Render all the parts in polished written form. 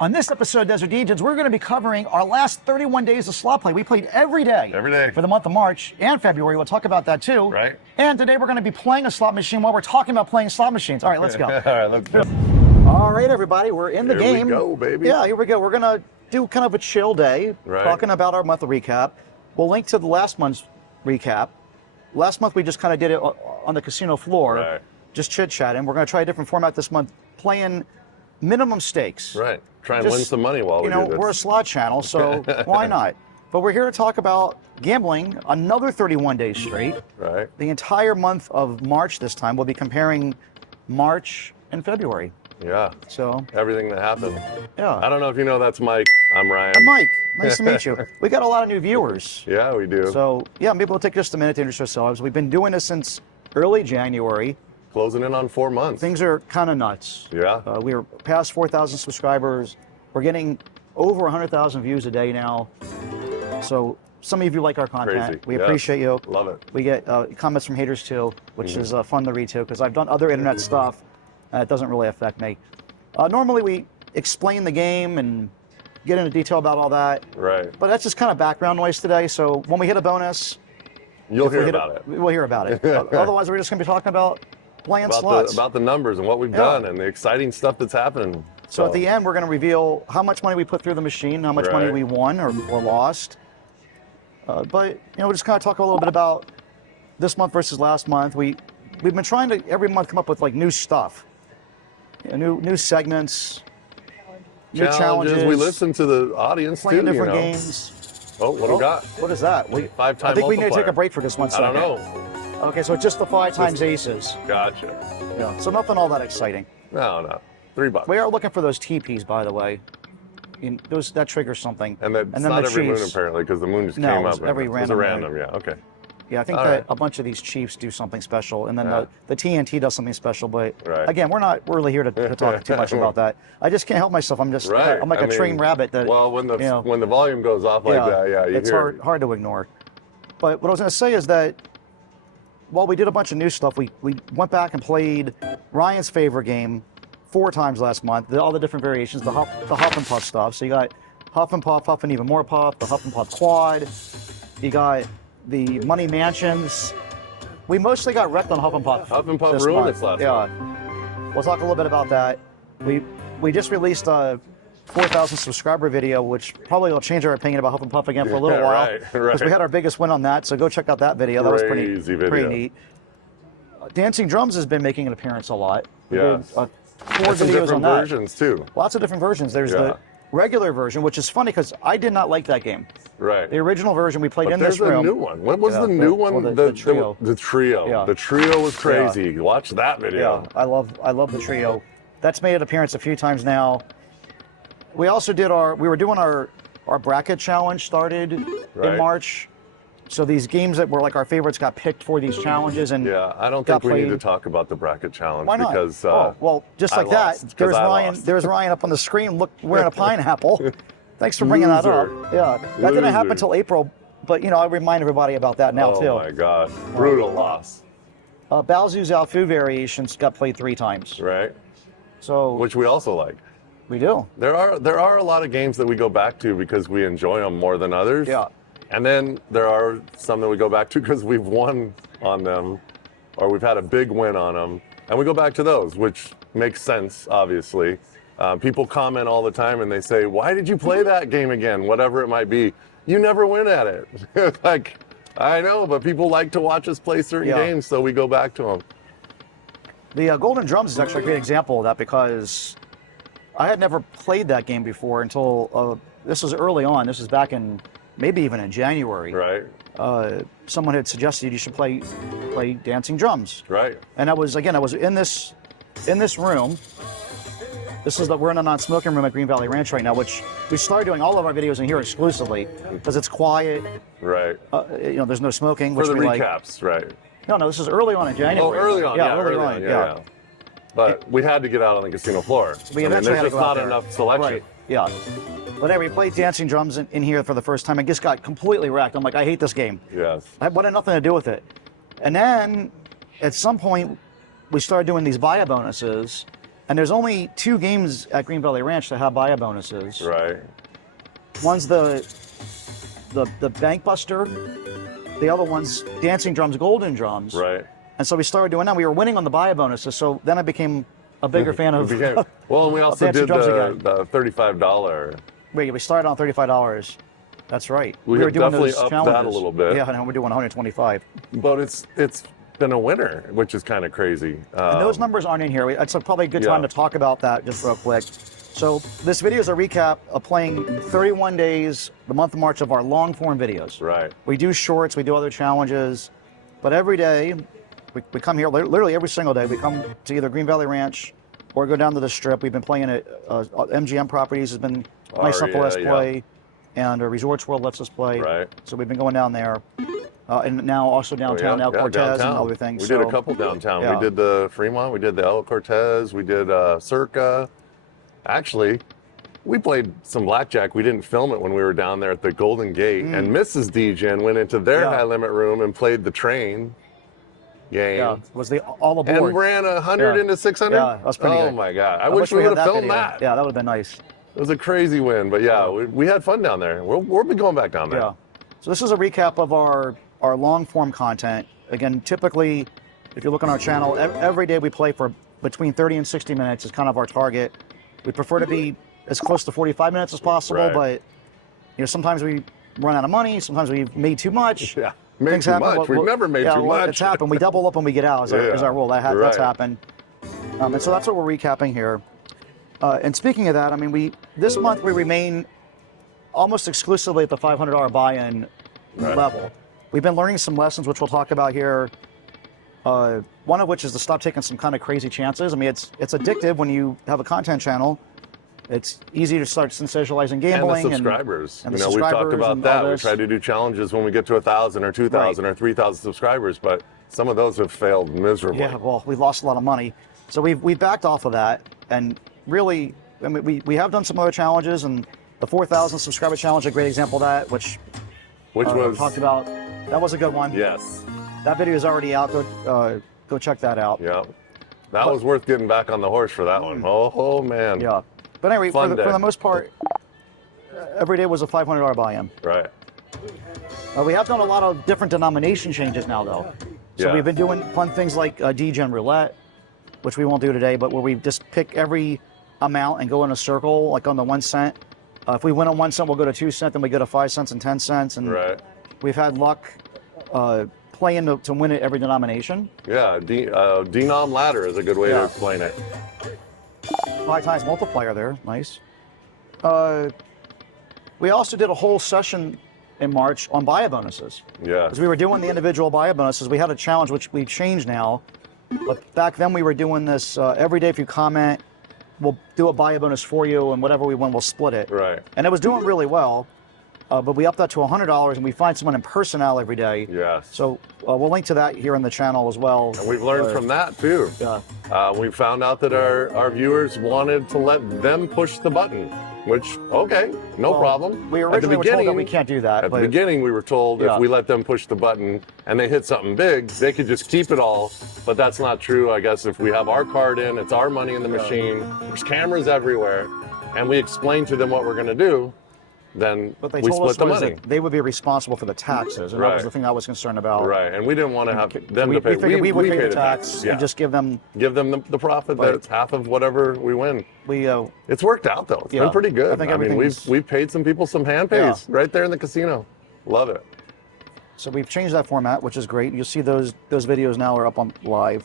On this episode of Desert Degens, we're going to be covering our last 31 days of slot play. We played every day. Every day. For the month of March and February. We'll talk about that too. Right. And today we're going to be playing a slot machine while we're talking about playing slot machines. All right, let's go. All right, let's go. All right, everybody, we're in the game. Here we go, baby. Yeah, here we go. We're going to do kind of a chill day, talking about our monthly recap. We'll link to the last month's recap. Last month we just kind of did it on the casino floor, just chit-chatting. We're going to try a different format this month, playing minimum stakes. Right. Try and win some money while we do this. We're a slot channel, so why not? But we're here to talk about gambling another 31 days straight. Right. The entire month of March this time. We'll be comparing March and February. Yeah. So everything that happened. Yeah. I don't know if you know, that's Mike. I'm Ryan. I'm Mike. Nice to meet you. We got a lot of new viewers. Yeah, we do. So yeah, maybe we'll take just a minute to introduce ourselves. We've been doing this since early January. Closing in on 4 months. Things are kind of nuts. Yeah. We're past 4,000 subscribers. We're getting over 100,000 views a day now. So some of you like our content. Crazy. We appreciate you. Love it. We get comments from haters too, which is fun to read too, because I've done other internet stuff. It doesn't really affect me. Normally we explain the game and get into detail about all that. Right. But that's just kind of background noise today. So when we hit a bonus, you'll hear about it. We'll hear about it. Otherwise, we're just going to be talking about playing slots. About the numbers and what we've done and the exciting stuff that's happening. So at the end, we're going to reveal how much money we put through the machine, how much money we won or lost. But we're just kind of talk a little bit about this month versus last month. We've been trying to every month come up with like new stuff, new segments, new challenges. We listen to the audience playing too. Different games. Oh, what do we got? What is that? 5-time I think we need to multiplier. take a break for just 1 second. I don't know. Okay, so it's just the 5 times aces. Gotcha. Yeah. So nothing all that exciting. No. $3. We are looking for those TPs, by the way. That triggers something. And then not every moon apparently, because the moon just came up. Every it was random. a random, yeah. Okay. Yeah, I think that a bunch of these chiefs do something special, and then the TNT does something special. But again, we're not really here to talk too much about that. I just can't help myself. I'm just I'm like a trained rabbit that. Well, when the volume goes off like that, it's hard to ignore. But what I was going to say is that while we did a bunch of new stuff, we went back and played Ryan's favorite game 4 times last month. All the different variations, the Huff and Puff stuff. So you got Huff and Puff, Huff and Even More Puff, the Huff and Puff Quad. You got the Money Mansions. We mostly got wrecked on Huff and Puff. Huff and Puff ruined us last month. We'll talk a little bit about that. We just released a 4,000 subscriber video, which probably will change our opinion about Huff and Puff again for a little while. Because we had our biggest win on that, so go check out that video. That was pretty neat. Dancing Drums has been making an appearance a lot. Yeah. 4 videos on that. Versions too. Lots of different versions. There's the regular version, which is funny because I did not like that game. Right. The original version we played in this room. There's a new one. What was the new one? Well, the trio. The trio. Yeah. The trio was crazy. Watch that video. Yeah, I love the trio. That's made an appearance a few times now. We also did we were doing our bracket challenge started in March. So these games that were like our favorites got picked for these challenges, and I don't think we need to talk about the bracket challenge. Why not? Because well, just like that, there's Ryan up on the screen, look, wearing a pineapple. Thanks for bringing that up. Yeah, that didn't happen until April, but I remind everybody about that now too. Oh my God, brutal loss. Baozu's Alfu variations got played 3 times. Right. So which we also like. We do. There are a lot of games that we go back to because we enjoy them more than others. Yeah. And then there are some that we go back to because we've won on them, or we've had a big win on them, and we go back to those, which makes sense, obviously. People comment all the time and they say, "Why did you play that game again?" Whatever it might be, you never win at it. Like, I know, but people like to watch us play certain games, so we go back to them. The Golden Drums is actually a great example of that because I had never played that game before until this was early on. This was back in maybe even in January. Right. Someone had suggested you should play Dancing Drums. Right. And I was in this room. We're in a non-smoking room at Green Valley Ranch right now, which we started doing all of our videos in here exclusively because it's quiet. Right. There's no smoking. Which for the we recaps, like. right. No, this is early on in January. Oh, early on. Yeah, early on. Yeah. But we had to get out on the casino floor. We eventually had to there's go just out not there. enough selection. Right. Yeah. But anyway, we played Dancing Drums in here for the first time and just got completely wrecked. I'm like, I hate this game. Yes. I wanted nothing to do with it. And then at some point, we started doing these buy bonuses. And there's only 2 games at Green Valley Ranch that have buy bonuses. Right. One's the Bank Buster. The other one's Dancing Drums, Golden Drums. Right. And so we started doing that. We were winning on the buy bonuses. So then I became a bigger fan of. Well, and we also Dancing did Drums again. the $35. Wait, we started on $35. That's right. We were have doing definitely those upped challenges. that a little bit. Yeah, and we're doing 125. But it's been a winner, which is kind of crazy. And those numbers aren't in here. It's probably a good time to talk about that just real quick. So this video is a recap of playing 31 days, the month of March, of our long form videos. Right. We do shorts, we do other challenges, but every day, we come here, literally every single day, we come to either Green Valley Ranch or go down to the Strip. We've been playing at MGM Properties, has been nice enough to let us play, and Resorts World lets us play. Right. So we've been going down there. And now also downtown, El Cortez downtown. and other things. We did a couple downtown. Yeah. We did the Fremont, we did the El Cortez, we did Circa. Actually, we played some blackjack. We didn't film it when we were down there at the Golden Gate. And Mrs. Degen went into their high limit room and played the train game. Yeah, was the all aboard. And ran 100 into 600? Yeah, that was pretty good. Oh my God. I wish we would have filmed that. Yeah, that would have been nice. It was a crazy win, but yeah, we had fun down there. We'll be going back down there. Yeah. So this is a recap of our long form content. Again, typically, if you look on our channel, every day we play for between 30 and 60 minutes is kind of our target. We prefer to be as close to 45 minutes as possible, but sometimes we run out of money, sometimes we've made too much. Yeah, made Things too happen. much. We've never made too much. It's happened. We double up when we get out is our rule. That's happened. And so that's what we're recapping here. And speaking of that, I mean, this month we remain almost exclusively at the $500 buy-in level. We've been learning some lessons, which we'll talk about here. One of which is to stop taking some kind of crazy chances. I mean, it's addictive when you have a content channel. It's easy to start sensationalizing gambling. And the subscribers. And we've talked about that. We try to do challenges when we get to 1,000 or 2,000 or 3,000 subscribers, but some of those have failed miserably. Yeah, well, we lost a lot of money. So we've backed off of that. And really, I mean, we have done some other challenges, and the 4,000 subscriber challenge is a great example of that, which was talked about. That was a good one. Yes. That video is already out. Go check that out. Yeah. That was worth getting back on the horse for that one. Oh man. Yeah. But anyway, for the most part, every day was a $500 buy-in. Right. We have done a lot of different denomination changes now, though. So we've been doing fun things like Degen Roulette, which we won't do today, but where we just pick every amount and go in a circle, like on the 1 cent. If we win on 1 cent, we'll go to 2 cents, then we go to 5 cents and 10 cents. And we've had luck playing to win at every denomination. Yeah, denom ladder is a good way to explain it. 5 times multiplier there, nice. We also did a whole session in March on buy bonuses. Yeah. Because we were doing the individual buy bonuses. We had a challenge, which we've changed now. But back then we were doing this every day. If you comment, we'll do a buy bonus for you, and whatever we win, we'll split it. Right. And it was doing really well. But we upped that to $100, and we find someone in person now every day. Yes. So we'll link to that here in the channel as well. And we've learned from that too. Yeah. We found out that our viewers wanted to let them push the button, which, okay, no problem. We originally were told that we can't do that. At the beginning, we were told if we let them push the button and they hit something big, they could just keep it all. But that's not true. I guess if we have our card in, it's our money in the machine, there's cameras everywhere, and we explain to them what we're going to do, then we split the money. They would be responsible for the taxes, and that was the thing I was concerned about. Right, and we didn't want to have them to pay. We figured we would pay the tax and just give them the profit. That's half of whatever we win. It's worked out though. It's been pretty good. I mean, we've paid some people some hand pays right there in the casino. Love it. So we've changed that format, which is great. You'll see those videos now are up on live.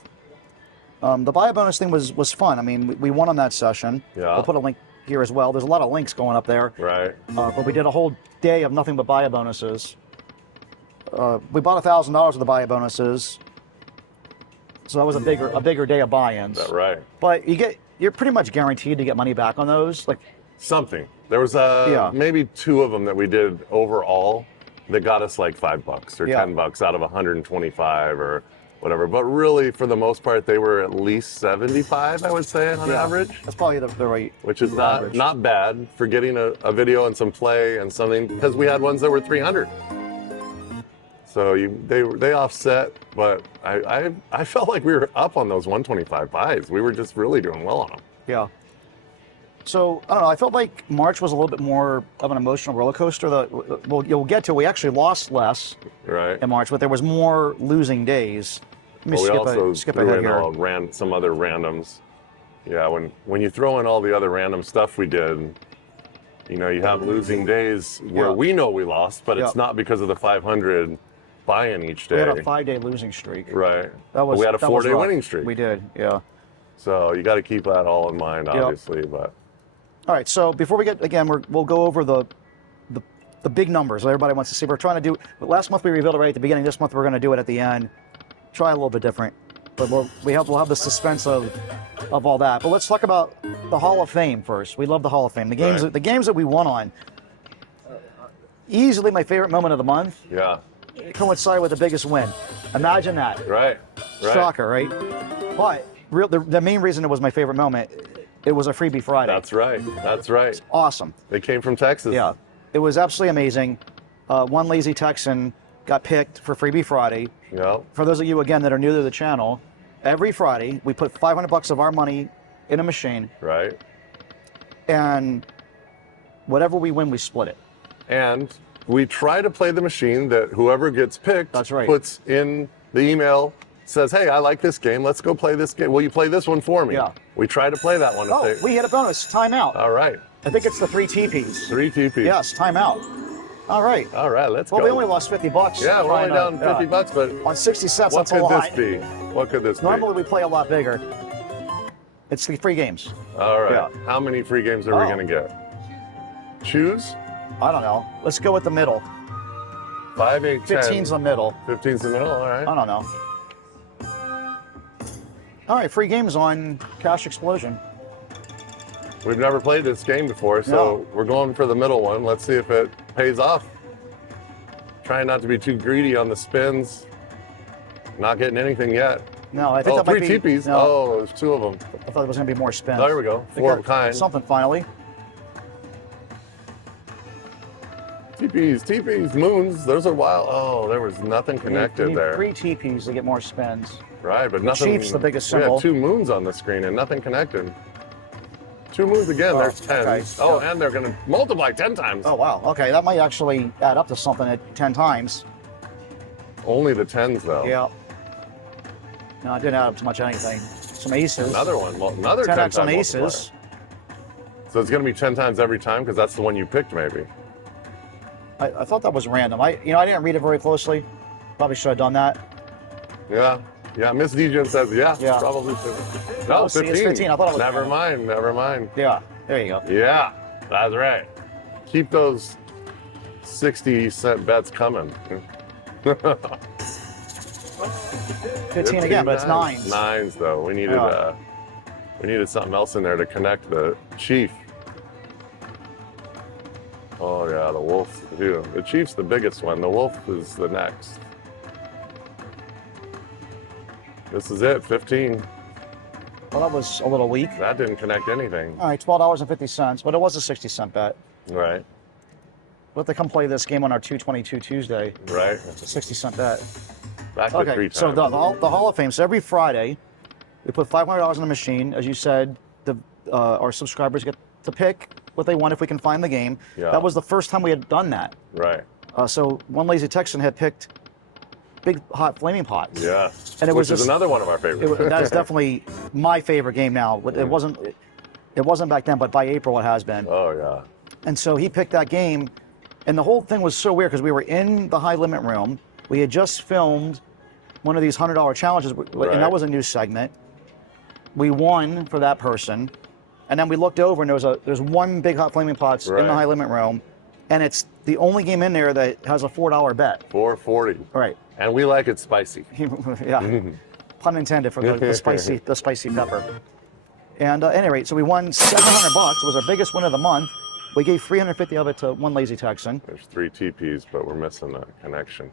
The buy bonus thing was fun. I mean, we won on that session. Yeah. We'll put a link here as well. There's a lot of links going up there. Right. But we did a whole day of nothing but buy bonuses. We bought $1,000 of the buy bonuses. So that was a bigger day of buy-ins. That's right. But you're pretty much guaranteed to get money back on those. Like something. There was maybe 2 of them that we did overall that got us like $5 or $10 out of 125 or whatever. But really, for the most part, they were at least 75, I would say, on average. That's probably the right. Which is not bad for getting a video and some play and something, because we had ones that were 300. So they offset, but I felt like we were up on those 125 buys. We were just really doing well on them. Yeah. So, I don't know, I felt like March was a little bit more of an emotional roller coaster. Well, you'll get to it. We actually lost less Right. in March, but there was more losing days. Let me Well, we also skip threw ahead in here. some other randoms. Yeah, when you throw in all the other random stuff we did, you know, you have losing days where Yeah. we know we lost, but it's Yeah. not because of the 500 buy-in each We day. had a 5-day losing streak. Right. That was we had a that was 4-day rough. winning streak. We did, yeah. So you got to keep that all in mind, obviously. But All right, so before we get, again, we'll go over the big numbers that everybody wants to see. We're trying to do, last month we revealed it right at the beginning. This month we're going to do it at the end. Try a little bit different. But we'll have the suspense of all that. But let's talk about the Hall of Fame first. We love the Hall of Fame. The games, Right. the games that we won on. Easily my favorite moment of the month. yeah, Coincided with the biggest win. Imagine that. right. Shocker, right? But the main reason it was my favorite moment, it was a freebie Friday. That's right. That's right. Awesome. They came from Texas. Yeah, it was absolutely amazing. One lazy Texan got picked for freebie Friday. Yeah. For those of you, again, that are new to the channel, every Friday we put $500 of our money in a machine, Right. and whatever we win, we split it. And we try to play the machine that whoever gets picked That's right. puts in the email, says, hey, I like this game. Let's go play this game. Will you play this one for me? Yeah. We try to play that one. Oh, If they, we hit a bonus timeout. all right. I think it's the 3 TPs. 3 TPs. Yes, timeout. All right. All right, let's Well, go. we only lost $50. Yeah, we're only trying down to- 50 bucks, but on 60 cents. what That's a could lot. this be? What could this Normally we play a lot bigger. It's the free games. be? All right. Yeah. How many free games are we Oh. going to get? Choose? I don't know. Let's go with the middle. 5, 8, 10. 15's the middle. 15's the middle, all right. I don't know. All right, free games on Cash Explosion. We've never played this game before, so No. we're going for the middle one. Let's see if it pays off. Trying not to be too greedy on the spins. Not getting anything yet. No, I think Oh, that might 3 be. TPs. No, Oh, there's 2 of them. I thought there was going to be more spins. Oh, there we go. I think 4 I- of kind. Something finally. TPs, moons. Those are wild. Oh, there was nothing connected You need there. 3 TPs to get more spins. Right, but nothing. Chief's the biggest We symbol. had 2 moons on the screen and nothing connected. 2 moons again. Oh, There's 10. okay. Oh, and they're going to multiply 10 times. Oh, wow. Okay, that might actually add up to something at 10 times. Only the 10s though. Yeah. No, it didn't add up to much anything. Some aces. Another one. Well, another 10 10x on times aces. multiplier. So it's going to be 10 times every time because that's the one you picked, maybe. I thought that was random. I didn't read it very closely. Probably should have done that. Yeah. Yeah. Miss Degen says, yeah, Yeah. probably. No, Oh, see, 15. it's 15. I thought it was Never random. mind. Yeah, there you go. Yeah, that's right. Keep those 60-cent bets coming. 15 again, but it's nines. Nines, though. We needed Yeah. we needed something else in there to connect the chief. Oh yeah, the wolf too. The chief's the biggest one. The wolf is the next. This is it. 15. Well, that was a little weak. That didn't connect anything. All right, $12.50, but it was a 60-cent bet. Right. We'll have to come play this game on our 222 Tuesday. Right. 60-cent bet. Back to 3 Okay, times. so the Hall of Fame. So every Friday, we put $500 in the machine. As you said, our subscribers get to pick what they want if we can find the game. Yeah. That was the first time we had done that. Right. So one lazy Texan had picked big hot flaming pots. Yeah. And it Which was is just- another one of our favorites. That is definitely my favorite game now. It wasn't back then, but by April it has been. Oh yeah. And so he picked that game, and the whole thing was so weird because we were in the high limit room. We had just filmed one of these $100 challenges, and Right. that was a new segment. We won for that person, and then we looked over, and there's one big hot flaming pots in Right. the high limit room, and it's the only game in there that has a $4 bet. 440. Right. And we like it spicy. Yeah. Pun intended for the spicy pepper. And at any rate, so we won $700. It was our biggest win of the month. We gave 350 of it to one lazy Texan. There's 3 TPs, but we're missing a connection.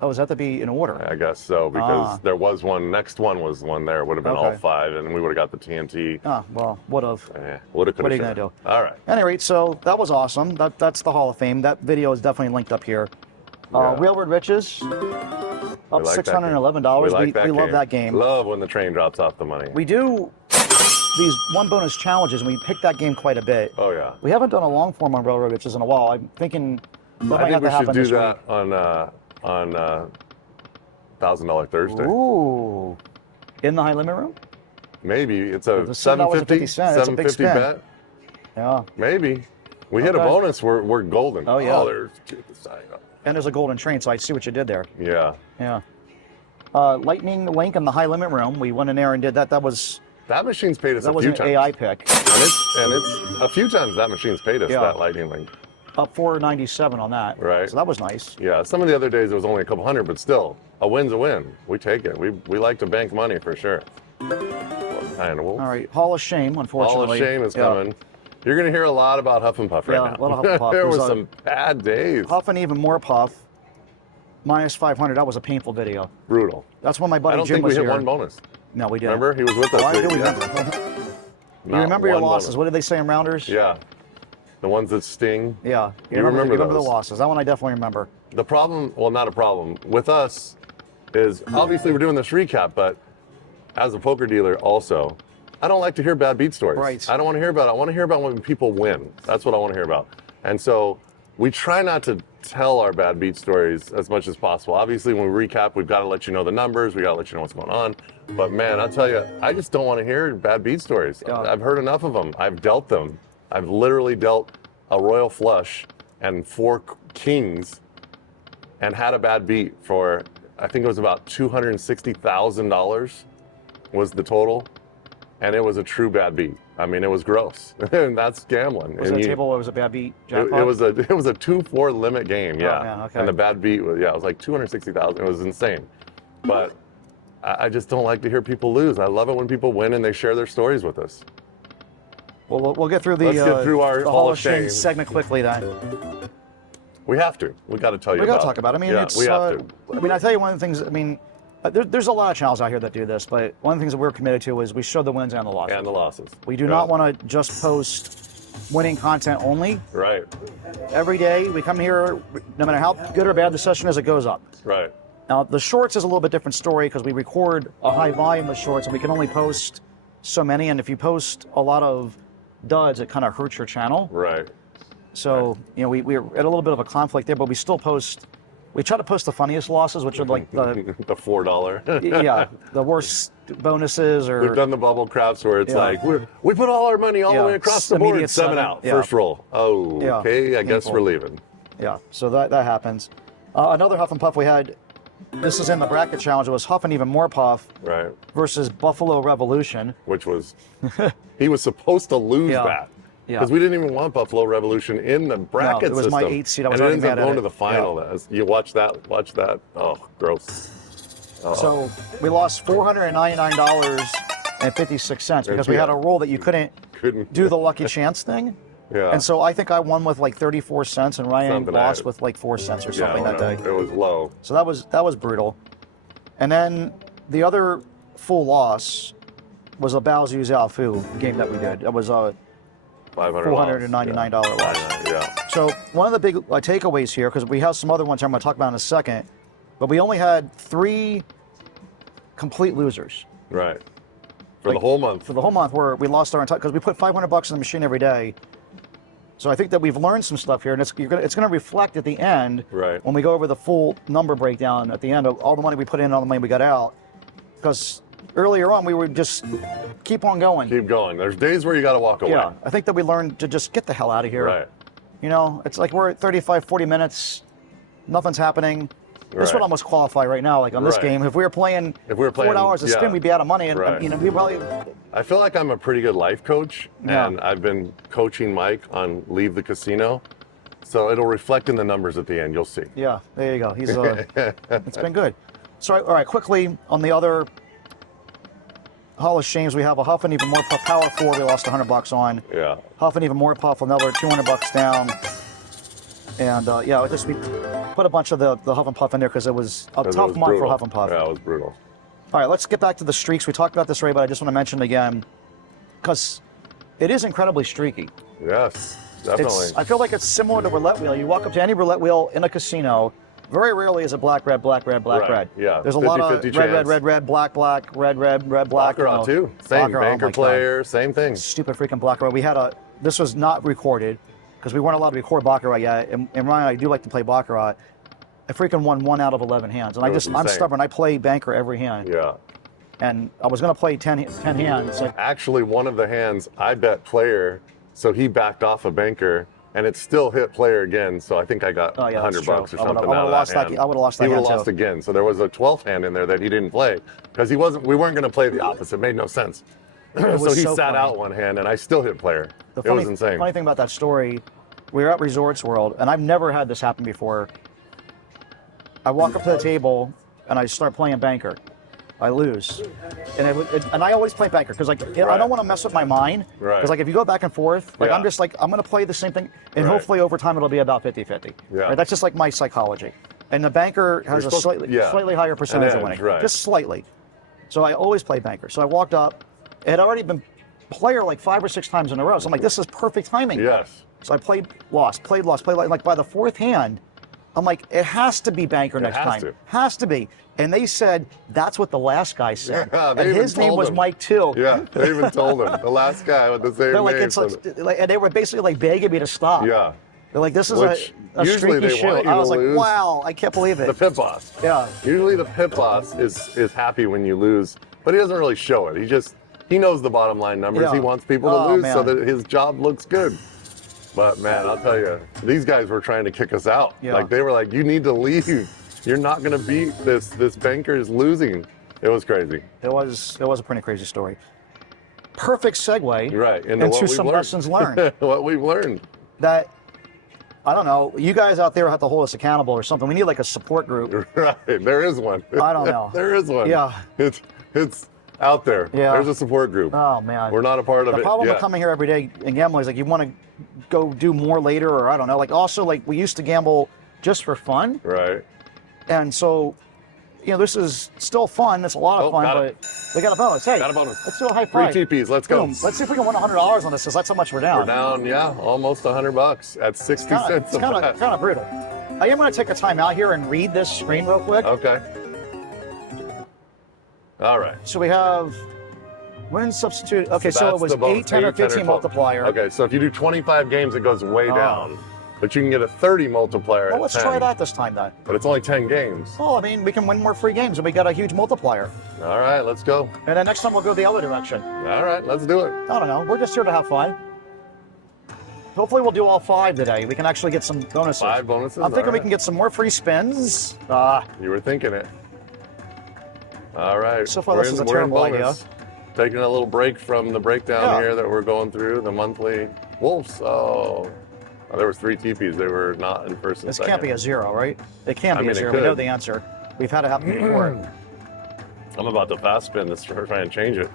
Oh, does that have to be in order? I guess so, because Ah. there was one, next one was one there. It would have been all Okay. 5, and we would have got the TNT. Ah, well, would have. Would have, could What are have. you gonna do? All right. At any rate, so that was awesome. That's the Hall of Fame. That video is definitely linked up here. Yeah. Railroad Riches, We up like that $611. game. We like We love that game. Love when the train drops off the money. We do these one bonus challenges, and we picked that game quite a bit. Oh yeah. We haven't done a long form on Railroad Witches in a while. I'm thinking that might I have think we to happen should do this that week. on $1,000 Thursday. Ooh. In the high limit room? Maybe it's a The $7.50 $7.50. That's a big spin. bet. Yeah. Maybe. We hit a Okay. bonus. We're golden. Oh, yeah. Oh, there's the sign up. And there's a golden train, so I see what you did there. Yeah. Yeah. Lightning Link in the high limit room. We went in there and did that. That was Machine's paid us a was few an times. AI pick. And it's a few times that machine's paid us Yeah. that lightning link. Up 497 on that. Right. So that was nice. Yeah. Some of the other days it was only a couple hundred, but still, a win's a win. We take it. We like to bank money for sure. All right. Hall of Shame, unfortunately. Hall of Shame is Yeah. coming. You're going to hear a lot about Huff and Puff right Yeah, now. a lot of Huff and Puff. There There's was a- some bad days. Puff and even more Puff. Minus 500. That was a painful video. Brutal. That's when my buddy I don't Jim think we was hit here. one bonus. No, we didn't. Remember? He was with us. Oh, I do Yeah. remember. You Not remember your one losses. bonus. What did they say in Rounders? Yeah. The ones that sting. Yeah. You remember the those. losses. That one I definitely remember. The problem, well, not a problem, with us is obviously we're doing this recap, but as a poker dealer also, I don't like to hear bad beat stories. Right. I don't want to hear about it. I want to hear about when people win. That's what I want to hear about. And so we try not to tell our bad beat stories as much as possible. Obviously, when we recap, we've got to let you know the numbers. We got to let you know what's going on. But man, I'll tell you, I just don't want to hear bad beat stories. Yeah. I've heard enough of them. I've dealt them. I've literally dealt a royal flush and 4 kings and had a bad beat for, I think it was about $260,000 was the total. And it was a true bad beat. I mean, it was gross. And that's gambling. Was And that you- table? What was a bad beat? it Jackpot? was a 2-4 limit game, yeah. man, okay. And the bad beat was, yeah, it was like 260,000. It was insane. But I just don't like to hear people lose. I love it when people win and they share their stories with us. Well, we'll get through the, Let's get through our the Hall Hall of of Shame Shame. segment quickly then. We have to. We got to tell you We got about to talk about it. I mean, yeah, it's. we have to. I mean, I tell you one of the things. I mean, there's a lot of channels out here that do this, but one of the things that we're committed to is we show the wins and the losses. And the losses. We do Yeah. not want to just post winning content only. Right, Every day we come here, no matter how good or bad the session is, it goes up. right. Now the shorts is a little bit different story because we record a high volume of shorts and we can only post so many. And if you post a lot of duds, it kind of hurts your channel. Right. So, you know, we're at a little bit of a conflict there, but we still post, we try to post the funniest losses, which are like the, The $4. yeah, the worst bonuses or. We've done the bubble craps where it's Yeah. like, we put all our money all Yeah, the way across the immediate board, 7 seven, out, yeah. first roll. Oh, Yeah, okay, I guess painful. we're leaving. Yeah, so that happens. Another Huff and Puff we had, this is in the bracket challenge, it was Huff and Even More Puff Right. versus Buffalo Revolution. Which was, he was supposed to lose Yeah. that. Yeah. Because we didn't even want Buffalo Revolution in the bracket it was system. my 8th seed. I was and it already ends up mad at going it. to the final. You watch that. Oh, gross. Oh. So we lost $499.56 because we had a rule that you couldn't Couldn't do the lucky chance thing. Yeah. And so I think I won with like 34 cents and Ryan Something lost like- with like 4 cents or Yeah, something that day. It was low. So that was brutal. And then the other full loss was a Bao Zhu Zhao Fu game that we did. It was a $499 $499 loss. Yeah. So one of the big takeaways here, because we have some other ones I'm going to talk about in a second, but we only had 3 complete losers Right. For the whole month. for the whole month where we lost our entire, because we put $500 in the machine every day. So I think that we've learned some stuff here, and it's going to reflect at the end Right. when we go over the full number breakdown at the end of all the money we put in and all the money we got out. Because earlier on we would just keep on going. Keep going. There's days where you got to walk away. Yeah, I think that we learned to just get the hell out of here. Right. You know, it's like we're at 35, 40 minutes, nothing's happening. This would Right. almost qualify right now, like on this Right. game. If we were playing $4 $4 a spin, we'd be out of money. And, Right. you know, we probably, I feel like I'm a pretty good life coach, Yeah. and I've been coaching Mike on Leave the Casino. So it'll reflect in the numbers at the end. You'll see. yeah, there you go. He's, it's been good. So, all right, quickly on the other Hall of Shames, we have a Huff and Even More Puff Power 4 we lost $100 on. Yeah. Huff and Even More Puff, another $200 down. And yeah, we put a bunch of the Huff and Puff in there because it was a 'Cause it tough was month for brutal. Huff and Puff. Yeah, it was brutal. All right, let's get back to the streaks. We talked about this already, but I just want to mention it again because it is incredibly streaky. Yes, definitely. I feel like it's similar to roulette wheel. You walk up to any roulette wheel in a casino, Very rarely is it black, red, black, red, black, Right, red. yeah. There's a lot of 50-50 red, chance. red, red, red, black, black, red, red, red, black. Baccarat too. Same. Baccarat, oh Banker my God. player, same thing. Stupid freaking baccarat. We had this was not recorded because we weren't allowed to record baccarat yet. And Ryan and I do like to play baccarat. I freaking won 1 out of 11 hands. And It was I'm insane. stubborn. I play banker every hand. Yeah. And I was going to play 10 hands. Like, Actually, one of the hands I bet player, so he backed off a banker, and it still hit player again. So I think I got Oh, yeah, that's $100 true. or I would've- something I out would've of lost that that- hand. I would've lost that He hand, would've lost too. again. So there was a 12th hand in there that he didn't play because we weren't going to play the opposite. It made no sense. So was he so sat funny. out one hand, and I still hit player. It was insane. Funny thing about that story, we were at Resorts World, and I've never had this happen before. I walk up to the table, and I start playing banker. I lose, and I always play banker because like I Right. don't want to mess with my mind. Right. Because like if you go back and forth, like Yeah. I'm just like I'm gonna play the same thing, and Right. hopefully over time it'll be about 50-50. Yeah. Right? That's just like my psychology. And the banker has You're a supposed- yeah. slightly higher percentage An of edge, winning, right. just slightly. So I always play banker. So I walked up, it had already been player like 5 or 6 times in a row. So I'm like, this is perfect timing. Yes. So I played lost. Like by the 4th hand, I'm like, it has to be banker next has time. to. Has to be. And they said, that's what the last guy said. Yeah, they and even his name told was him. Mike too. Yeah, they even told him. The last guy with the same They're like, name. it's like, and they were basically like begging me to stop. Yeah. They're like, this is Which a usually streaky they shoe. want you I to was like, lose. wow, I can't believe The it. pit boss. Yeah. Usually the pit boss is happy when you lose, but he doesn't really show it. He knows the bottom line numbers. Yeah. He wants people to Oh, lose so man. that his job looks good. But man, I'll tell you, these guys were trying to kick us out. Yeah. Like they were like, you need to leave. You're not going to beat this. This banker is losing. It was crazy. It was a pretty crazy story. Perfect segue Right. into what we've some learned. lessons learned. What we've learned. That, I don't know, you guys out there have to hold us accountable or something. We need like a support group. Right. There is one. I don't know. There is one. Yeah. It's out there. Yeah. There's a support group. Oh, man. We're not a part of The it problem yet. with coming here every day and gambling is like you want to go do more later, or I don't know. Like also like we used to gamble just for fun, Right. and so this is still fun. It's a lot of Oh, fun, got but it. we got a bonus. Hey, Got a bonus. let's do a high 3 five. TPs. Let's go. Boom. Let's see if we can win $100 on this. 'Cause that's how much we're down. We're down, yeah, almost $100 at 60 cents It's a kind bet. of brutal. I am going to take a time out here and read this screen real quick. Okay. All right. So we have win substitute. Okay, so it that's was the bonus, 8, 10, or 8, 10, 15 12. multiplier. Okay, so if you do 25 games, it goes way Oh. down. But you can get a 30 multiplier Well, at let's 10. try that this time then. But it's only 10 games. Well, I mean, we can win more free games, and we got a huge multiplier. All right, let's go. And then next time we'll go the other direction. All right, let's do it. I don't know. We're just here to have fun. Hopefully we'll do all 5 today. We can actually get some bonuses. 5 bonuses. I'm thinking all we right. can get some more free spins. You were thinking it. All right. So far, we're this is a we're in terrible bonus. Taking a little break from the breakdown Yeah. here that we're going through, the monthly Wolves. Oh, there was 3 TPs. They were not in first and This second. can't be a 0, right? It can't I be mean, a it 0. We know could. the answer. We've had it happen before. I'm about to fast spin this to try and change it.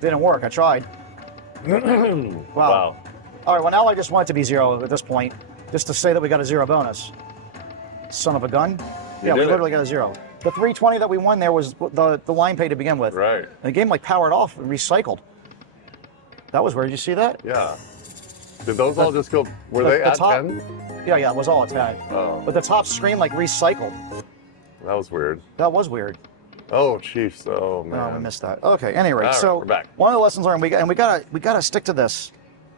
Didn't work. I tried. Wow. All right, well, now I just want it to be 0 at this point, just to say that we got a 0 bonus. Son of a gun. Yeah, we did it. literally got a 0. The 320 that we won there was the line pay to begin with. Right. And the game like powered off and recycled. That was weird. Did you see that? Yeah. Did those all just go? Were the they at top- 10? Yeah, it was all a 10. Oh, But the top screen like recycled. that was weird. That was weird. Oh, Chiefs. Oh Oh, we man. missed that. Okay, anyway, All right, so we're back. one of the lessons learned, we gotta stick to this,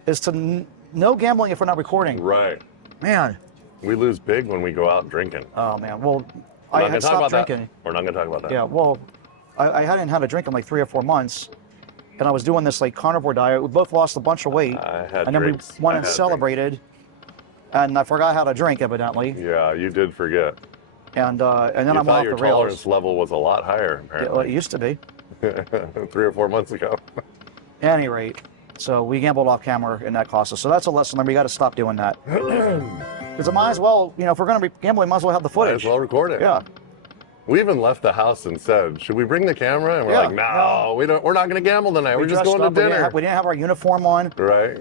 is to no gambling if we're not recording. Right. Man, We lose big when we go out drinking. oh man. Well, We're I not gonna had talk stopped about drinking. that. We're not gonna talk about that. Yeah, well, I hadn't had a drink in like 3 or 4 months, and I was doing this like carnivore diet. We both lost a bunch of weight, I had and then drinks. we went I and had celebrated, and I forgot how to drink evidently, Yeah, you did forget. and then You I'm thought off your the rails. tolerance level was a lot higher, Yeah, well, it apparently. used to be. 3 or 4 months ago. At any rate, so we gambled off camera, and that cost us. So that's a lesson learned. We got to stop doing that. Because it might as well, if we're going to be gambling, might as well have the Might footage. as well record it. Yeah. We even left the house and said, "Should we bring the camera?" And we're Yeah, like, "No, we don't. We're not going to gamble tonight. We're just dressed going to up. We didn't dinner." have- We didn't have our uniform on. Right?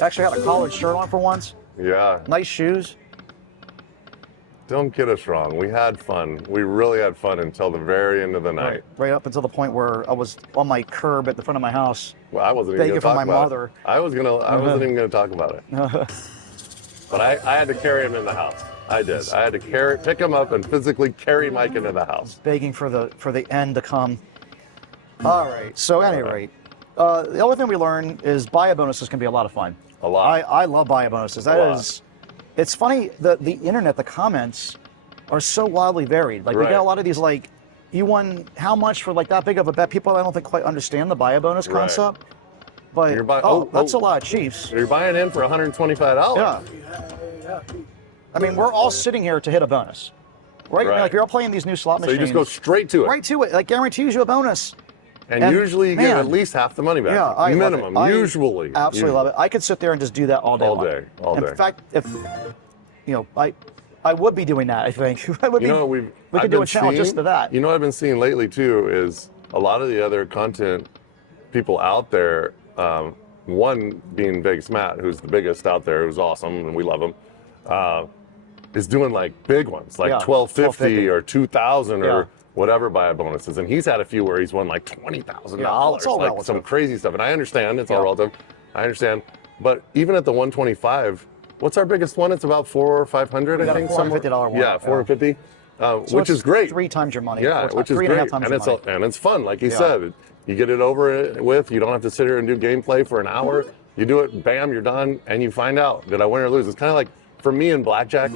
Actually had a collared shirt on for once. Yeah. Nice shoes. Don't get us wrong. We had fun. We really had fun until the very end of the night. Right up until the point where I was on my curb at the front of my house. Well, I wasn't even Begging going to for talk my about mother. it. I wasn't even going to talk about it. But I had to carry him in the house. I did. I had to pick him up and physically carry Mike into the house. Begging for the end to come. All right. So, at any rate, the other thing we learned is buy bonuses can be a lot of fun. A lot. I love buy bonuses. That is, it's funny. The internet, the comments are so wildly varied. Like we Right. get a lot of these like, you won how much for like that big of a bet? People I don't think quite understand the buy a bonus Right. concept. But You're buying- that's a lot of Chiefs. You're buying in for $125. Yeah. I mean, we're all sitting here to hit a bonus, right? I mean, Right. like you're all playing these new slot So machines. you just go straight to it. right to it. Like guarantees you a bonus. And usually you get man, at least half the money back. Yeah, I Minimum. love it. Usually. Absolutely love it. I could sit there and just do that all day. All long. day, all day. In fact, if I would be doing that. I think I would be. You know, we I've could do been a challenge just to that. You know what I've been seeing lately too is a lot of the other content people out there, one being Vegas Matt, who's the biggest out there, who's awesome and we love him, is doing like big ones, like Yeah, 1250 or 2000 Yeah. or whatever buy bonuses. And he's had a few where he's won like $20,000, Yeah, well, it's all like relative. some crazy stuff. And I understand it's all Yeah. relative. I understand. But even at the 125, what's our biggest one? It's about 400 or 500, We I got a think. $450 one. Yeah, 450. So Which it's is great. 3 times your money. Yeah, which is three great. and a half times And your it's money. and it's fun, like he Yeah. said. You get it over with. You don't have to sit here and do gameplay for an hour. You do it, bam, you're done, and you find out did I win or lose. It's kind of like for me in blackjack.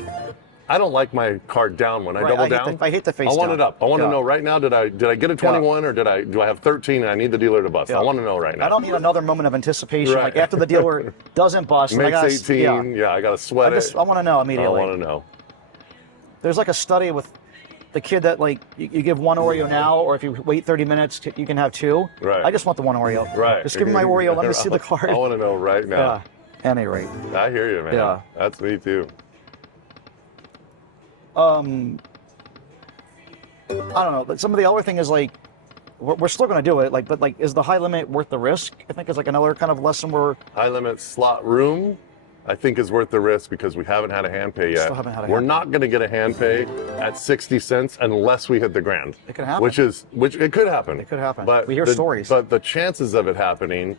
I don't like my card down when I Right, double I hate down. I hate the face I want down. it up. I want to Yeah. know right now. Did I get a 21 or do I have 13 and I need the dealer to bust? Yeah. I want to know right now. I don't need another moment of anticipation. Right. Like after the dealer doesn't bust, and I Makes gotta, 18. Yeah, I got to sweat it. I want to know I immediately. want to know. There's like a study with the kid that like you give one Oreo now, or if you wait 30 minutes, you can have 2. Right. I just want the one Oreo. Right. Just give me my Oreo. Let me see the card. I want to know right now. Yeah. At any rate. I hear you, man. Yeah. That's me too. I don't know. But some of the other thing is like, we're still going to do it. Like, but like, is the high limit worth the risk? I think is like another kind of lesson where High limit slot room, I think is worth the risk because we haven't had a hand pay yet. Still haven't had a We're hand not going to get a hand pay at 60 cents unless we hit the grand. It could happen. Which it could happen. It could happen. But We hear stories. But the chances of it happening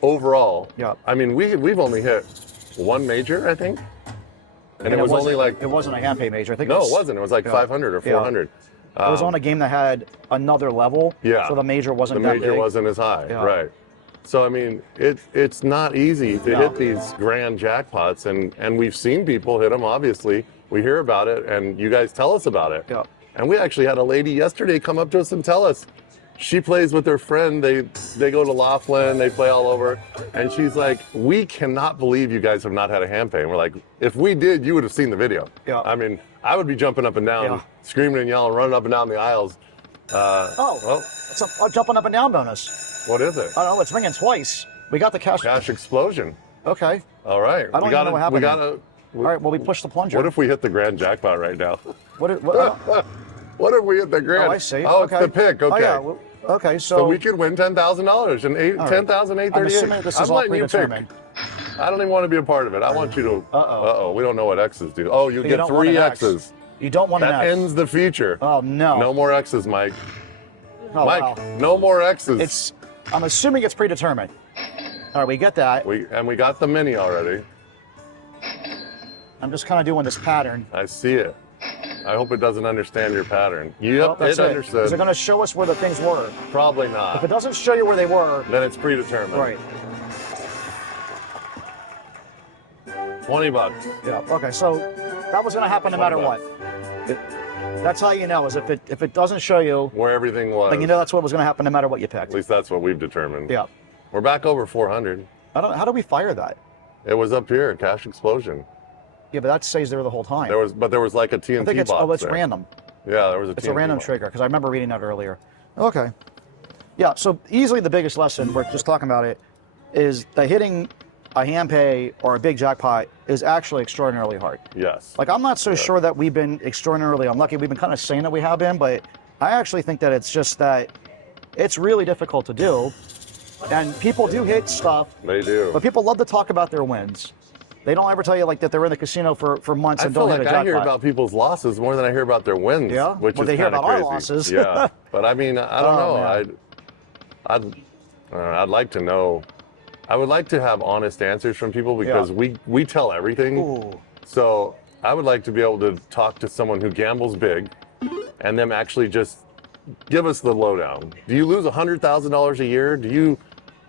overall, Yeah. I mean, we've only hit one major, I think. And it was only like, it wasn't a hand pay major. I think no, it wasn't. It was like 500 or 400. It was on a game that had another level. Yeah. So the major wasn't The that major big. wasn't as high, Yeah. right? So I mean, it's not easy to No. hit these grand jackpots, and we've seen people hit them. Obviously, we hear about it, and you guys tell us about it. Yeah. And we actually had a lady yesterday come up to us and tell us she plays with her friend. They go to Laughlin, they play all over, and she's like, "We cannot believe you guys have not had a hand pay." And we're like, "If we did, you would have seen the video." Yeah. I mean, I would be jumping up and down, Yeah. screaming and yelling, running up and down the aisles. Well, It's a jumping up and down bonus. what is it? I don't know. It's ringing twice. We got the cash. Cash explosion. Okay. All right. I don't even know what happened We there. gotta. All right. Well, we pushed the plunger. What if we hit the grand jackpot right now? What What if we hit the grand? Oh, I see. Oh, okay. it's the pick. Okay. Oh, yeah. Well, okay. So we could win $10,000 and right. $10,838. I'm assuming this is I'm all letting you pick. predetermined. I don't even want to be a part of it. I want you to. Uh-oh. We don't know what X's do. Oh, you You get don't want 3 an X. X's. You don't want That an X. ends the feature. Oh no. No more X's, Mike. Oh, Mike, wow. no more X's. It's. I'm assuming it's predetermined. All right. We get that. We got the mini already. I'm just kind of doing this pattern. I see it. I hope it doesn't understand your pattern. Well, Yep, that's it it. understood. Is it going to show us where the things were? Probably If not. it doesn't show you where they were, Then it's predetermined. right? 20 bucks. Yeah. Okay. So that was going to happen no matter what. That's how you know is if it doesn't show you, Where everything was. then you know that's what was going to happen no matter what you picked. At least that's what we've determined. Yeah. We're back over 400. I don't. How do we fire that? It was up here, cash explosion. Yeah, but that stays there the whole time. There was like a TNT I think it's box it's there. random. Yeah, there was a It's TNT a random box. trigger because I remember reading that earlier. Okay. Yeah. So easily the biggest lesson we're just talking about it is that hitting a hand pay or a big jackpot is actually extraordinarily hard. Yes. Like I'm not so sure that we've been extraordinarily unlucky. We've been kind of saying that we have been, but I actually think that it's just that it's really difficult to do. And people do hit stuff, They do. but people love to talk about their wins. They don't ever tell you like that they're in the casino for months I and feel don't like hit a I hear jackpot. about people's losses more than I hear about their wins. Yeah? Which Well, is they hear kinda about our crazy. losses. Yeah. But I mean, I don't Oh, know. man. I'd like to know. I would like to have honest answers from people because Yeah. we tell everything. Ooh. So I would like to be able to talk to someone who gambles big and them actually just give us the lowdown. Do you lose $100,000 a year?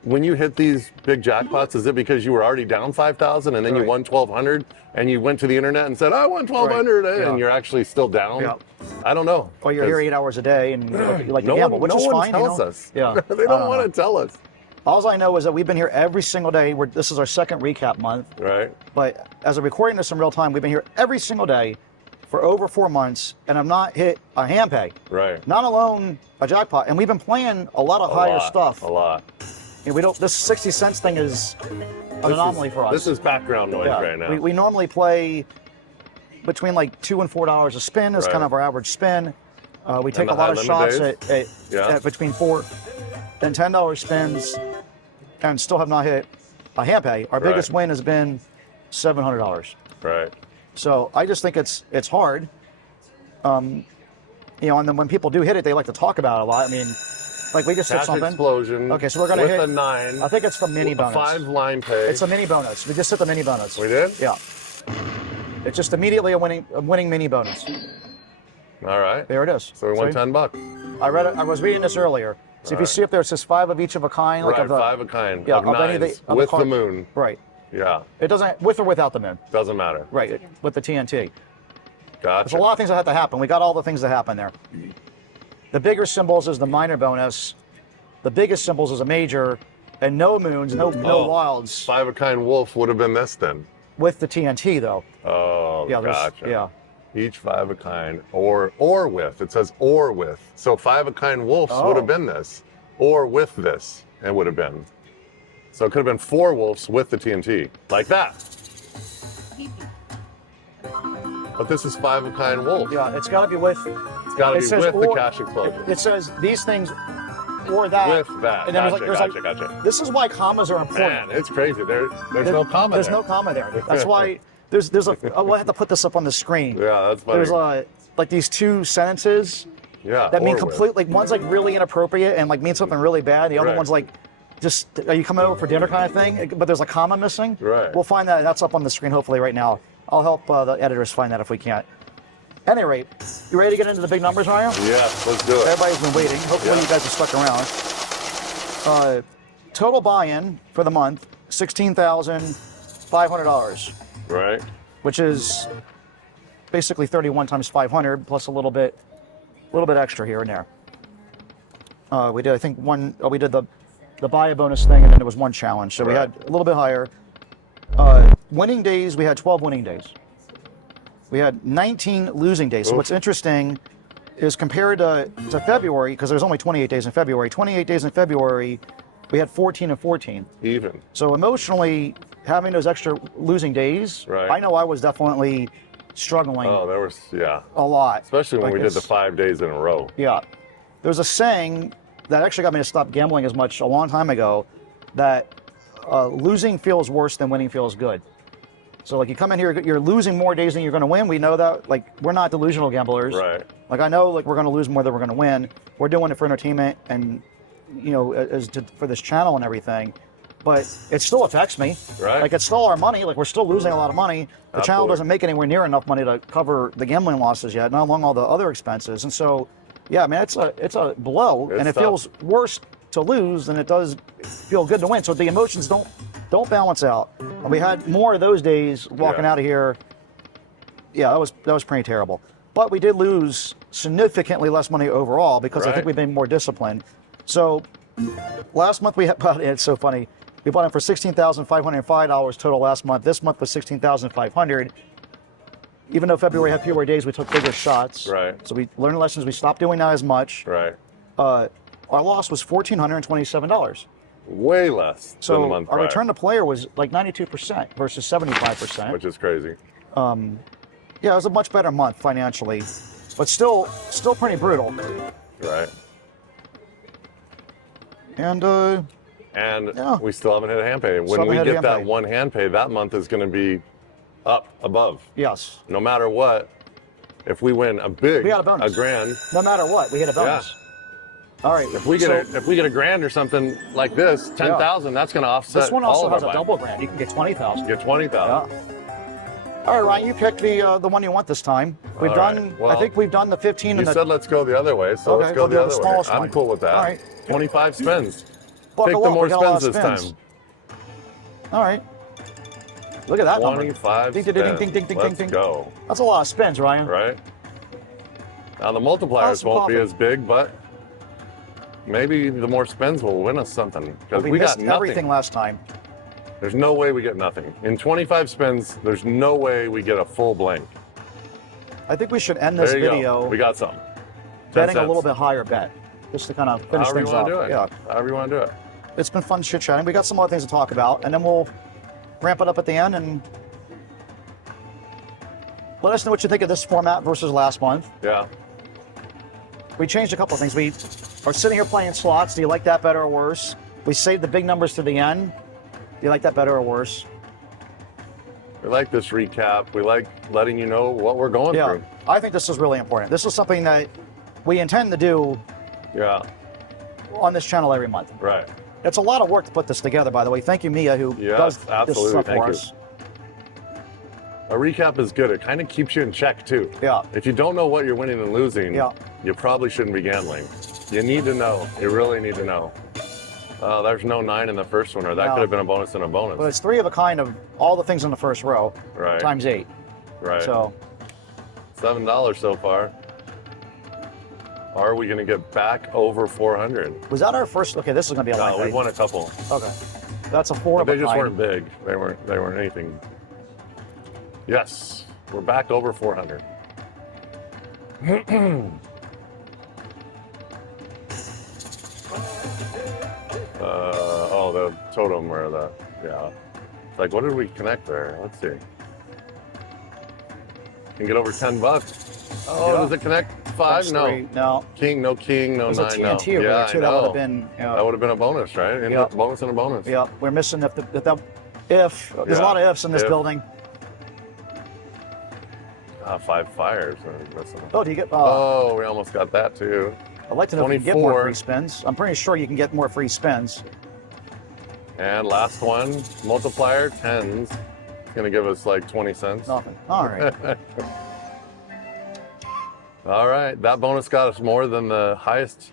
When you hit these big jackpots, is it because you were already down 5,000 and then you won 1,200 and you went to the internet and said, I won 1,200 and you're actually still down? Yeah. I don't know. Well, you're here 8 hours a day and you like to No gamble, one, which is no one fine. tells us. Yeah. They don't want to tell us. All I know is that we've been here every single day. This is our second recap month. Right. But as I'm recording this in real time, we've been here every single day for over 4 months, and I've not hit a hand pay. Right. Not alone a jackpot. And we've been playing a lot of higher stuff. A lot. And we don't. This 60 cents thing is an anomaly for us. This is background noise right now. We normally play between like $2 and $4 a spin is kind of our average spin. We take a lot of shots at between $4 and $10 spins, and still have not hit a hand pay. Our biggest win has been $700. Right. So I just think it's hard. And then when people do hit it, they like to talk about it a lot. I mean, like we just hit something. Explosion. Okay, so we're gonna hit a 9. I think it's the mini bonus. 5 line pay. It's a mini bonus. We just hit the mini bonus. We did? Yeah. It's just immediately a winning mini bonus. All right. There it is. So we won $10. I read it. I was reading this earlier. So if you see up there, it says 5 of each of a kind. Like 5 of a kind. Yeah, of any of nines the with the moon. Right. Yeah. It doesn't, with or without the moon. Doesn't matter. Right. With the TNT. Gotcha. There's a lot of things that have to happen. We got all the things that happen there. The bigger symbols is the minor bonus. The biggest symbols is a major, and no moons, no wilds. 5 of a kind wolf would have been this then. With the TNT though. Oh, yeah, gotcha. Yeah. Each 5 of a kind, or with. It says or with. So 5 of a kind wolves would have been this, or with this, it would have been. So it could have been 4 wolves with the TNT, like that. But this is 5 of a kind wolf. Yeah, it's got to be with. It's got to be with the cash explosion. It says these things or that. With that. And then Gotcha. This is why commas are important. Man, it's crazy. There's no comma There's there. no comma there. That's why there's a. We'll have to put this up on the screen. Yeah, that's funny. There's like these 2 sentences. Yeah. That mean completely. Like one's like really inappropriate and like means something really bad. The other one's like, just are you coming over for dinner kind of thing? But there's a comma missing. Right. We'll find that. That's up on the screen hopefully right now. I'll help the editors find that if we can't. At any rate, you ready to get into the big numbers, Ryan? Yeah, let's do it. Everybody's been waiting. Hopefully you guys are stuck around. Total buy-in for the month, $16,500. Right. Which is basically 31 times 500 plus a little bit extra here and there. We did, I think, we did the buy a bonus thing, and then there was one challenge, so we had a little bit higher. Winning days, we had 12 winning days. We had 19 losing days. So what's interesting is compared to February, because there's only 28 days in February. 28 days in February, we had 14 and 14. Even. So emotionally, having those extra losing days, I know I was definitely struggling. Oh, there was, a lot. Especially when we did the 5 days in a row. Yeah. There's a saying that actually got me to stop gambling as much a long time ago, that losing feels worse than winning feels good. So like you come in here, you're losing more days than you're going to win. We know that. Like we're not delusional gamblers. Right. Like I know like we're going to lose more than we're going to win. We're doing it for entertainment and for this channel and everything. But it still affects me. Right. Like it's still our money. Like we're still losing a lot of money. The channel doesn't make anywhere near enough money to cover the gambling losses yet, not along all the other expenses. And so, yeah, man, it's a blow, and it feels worse to lose than it does feel good to win. So the emotions don't balance out. And we had more of those days walking out of here. Yeah, that was pretty terrible. But we did lose significantly less money overall because I think we've been more disciplined. So last month we had, it's so funny. We bought in for $16,505 total last month. This month was $16,500. Even though February had fewer days, we took bigger shots. Right. So we learned lessons. We stopped doing that as much. Right. Our loss was $1,427. Way less than the month our prior. return to player was like 92% versus 75%. Which is crazy. Yeah, it was a much better month financially, but still pretty brutal. Right. And we still haven't hit a hand pay. When we get that one hand pay, that month is going to be up above. Yes. No matter what, if we win a big, we got a bonus. a grand. No matter what, we get a bonus. Yeah. All right. If we get a grand or something like this, 10,000, that's going to offset. This one also all of has our a double grand. You can get 20,000. Get 20,000. Yeah. All right, Ryan, you picked the one you want this time. We've All done. right. Well, I think we've done the 15 You and the. said let's go the other way, so Okay, let's go we'll the do the other way. smallest I'm one. cool with that. All right. 25 spins. Buckle Take the up, more we got a lot spins of this spins. time. All right. Look at that number. 25 Ding, spins. ding, ding, ding, ding, Let's ding. go. That's a lot of spins, Ryan. Right? Now the multipliers How's some won't be coffee? as big, but maybe the more spins will win us something. Because We we missed got nothing. everything last time. There's no way we get nothing. In 25 spins, there's no way we get a full blank. I think we should end this There you video go. We got some. 10 betting a cents. little bit higher bet, just to kind of finish However you things want off. to do it. Yeah, However you want to do it. it's been fun chit chatting. We got some other things to talk about, and then we'll ramp it up at the end and let us know what you think of this format versus last month. Yeah. We changed a couple of things. We are sitting here playing slots. Do you like that better or worse? We saved the big numbers to the end. Do you like that better or worse? We like this recap. We like letting you know what we're going Yeah, through. I think this is really important. This is something that we intend to do Yeah. on this channel every month. Right. It's a lot of work to put this together, by the way. Thank you, Mia, who Yes, does this absolutely. stuff Thank for you. us. A recap is good. It kind of keeps you in check too. Yeah. If you don't know what you're winning and losing, Yeah. you probably shouldn't be gambling. You need to know. You really need to know. There's no 9 in the first one, or that No. could have been a bonus and a bonus. But it's 3 of a kind of all the things in the first row Right. times 8. Right. So $7 so far. Are we going to get back over 400? was that our first? Okay, this is going to be a line. No, we won a couple. Okay, that's a 4 But of they a just kind. weren't big. They weren't anything. Yes, we're back over 400. Oh, the totem or the, yeah. It's like, what did we connect there? Let's see. Can get over 10 bucks. Oh, Yeah. does it connect 5? That's No. 3. No. King, no king, no There's a 9, no. TNT over Yeah, there I too. That would know. have been. That would have been a bonus, right? Yeah. Bonus and a bonus. Yeah, we're missing if there's a Yeah. lot of ifs in this If. building. 5 fires. Are missing. Oh, do you get? Oh, we almost got that too. I'd like to know if you can get more 24. free spins. I'm pretty sure you can get more free spins. And last one, multiplier, 10s. It's gonna give us like 20 cents. Nothing. All right. All right, that bonus got us more than the highest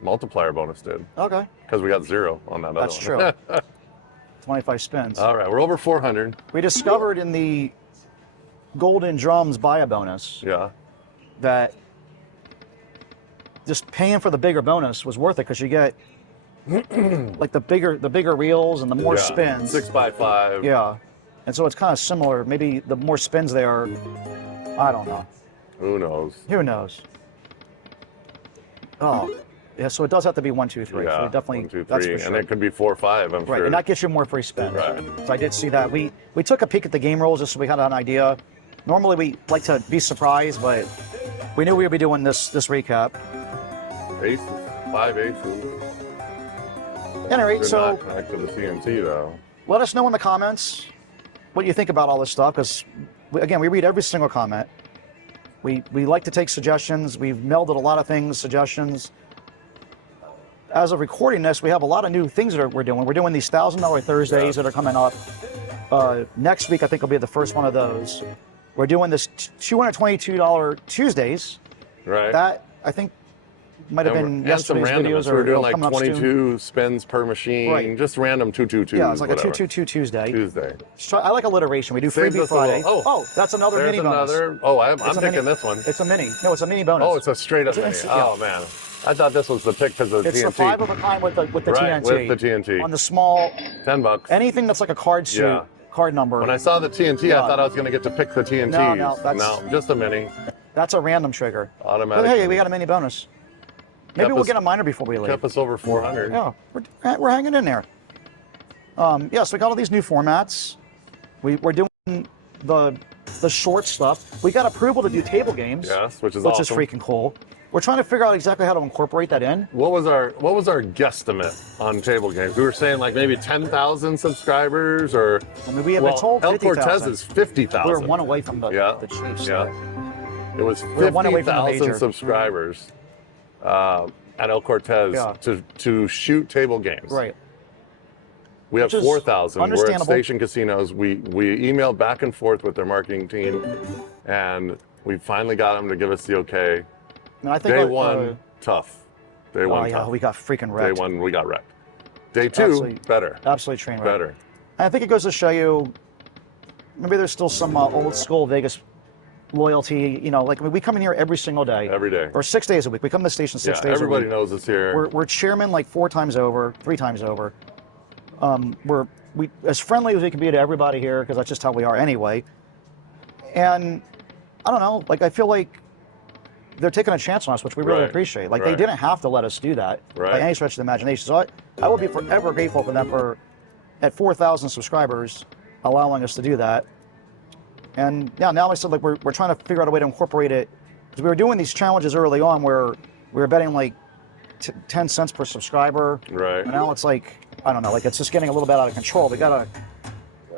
multiplier bonus did, Okay. because we got 0 on that That's other one. true. 25 spins. All right, we're over 400. We discovered in the Golden Drums buy a bonus Yeah, that just paying for the bigger bonus was worth it because you get like the bigger reels and the more yeah. spins. 6x5. Yeah. And so it's kind of similar. Maybe the more spins they are, I don't know. Who knows? Who knows? Oh, yeah. So it does have to be 1, 2, 3. Yeah, So we definitely. 1, 2, 3, That's for sure. and it could be 4, 5. I'm Right, sure. and that gets you more free spins. Right. So I did see that. We took a peek at the game rules just so we had an idea. Normally we like to be surprised, but we knew we would be doing this recap. Aces, 5 aces. Anyway, They're so not connected to the CNT though. let us know in the comments what you think about all this stuff, because again, we read every single comment. We like to take suggestions. We've melded a lot of things, suggestions. As of recording this, we have a lot of new things that we're doing. We're doing these $1,000 Thursdays that are coming up. Next week, I think will be the first one of those. We're doing this $222 Tuesdays. Right. That, I think, might have been and some yesterday's randomness. videos. We were doing or like coming up soon. 22 spins per machine, Right. just random 222. Yeah, it's like whatever. a 222 Tuesday. Tuesday. I like alliteration. We do Saved Freebie us a little- Friday. oh, That's another There's mini bonus. another. Oh, I'm It's a picking mini- this one. It's a mini. No, it's a mini bonus. Oh, it's a straight up It's an mini. instant- Oh man, I thought this was the pick because of the It's TNT. the 5 of a kind with the Right, TNT. with the TNT. On the small, $10. anything that's like a card suit, Yeah. card number. When I saw the TNT, Yeah. I thought I was going to get to pick the TNTs. No, that's- No, just a mini. That's a random trigger. But Automatic. hey, we got a mini bonus. Maybe Kept we'll us- get a minor before we leave. Kept us over 400. Yeah, we're hanging in there. Yeah, so we got all these new formats. We're doing the short stuff. We got approval to do table games. Yes, which is which awesome. is freaking cool. We're trying to figure out exactly how to incorporate that in. What was our guesstimate on table games? We were saying like maybe 10,000 subscribers, or I mean, we have been told El 50,000. Cortez is 50,000. We're one away from the Chiefs. Yeah. It was We're one away from the 50,000 major. subscribers at El Cortez Yeah. to shoot table games. Right. We have Which is 4,000. We're at understandable. Station Casinos. We emailed back and forth with their marketing team, and we finally got them to give us the okay. And I think Day one, tough. Day one, oh yeah, tough. we got freaking wrecked. Day one, we got wrecked. Day two, Absolutely. better. Absolutely train wreck. Better. And I think it goes to show you, maybe there's still some old school Vegas loyalty. You know, like I mean, we come in here every single day. Every day. Or 6 days a week. We come to the station 6 days a week. Everybody knows us here. We're chairman like 3 times over. We're as friendly as we can be to everybody here because that's just how we are anyway. And I don't know, like I feel like they're taking a chance on us, which we really Right. appreciate. Like Right. they didn't have to let us do that by any stretch of the imagination. So I will be forever grateful for them for at 4,000 subscribers allowing us to do that. And yeah, now I said like we're trying to figure out a way to incorporate it because we were doing these challenges early on where we were betting like 10 cents per subscriber. Right. And now it's like I don't know, like it's just getting a little bit out of control. We gotta.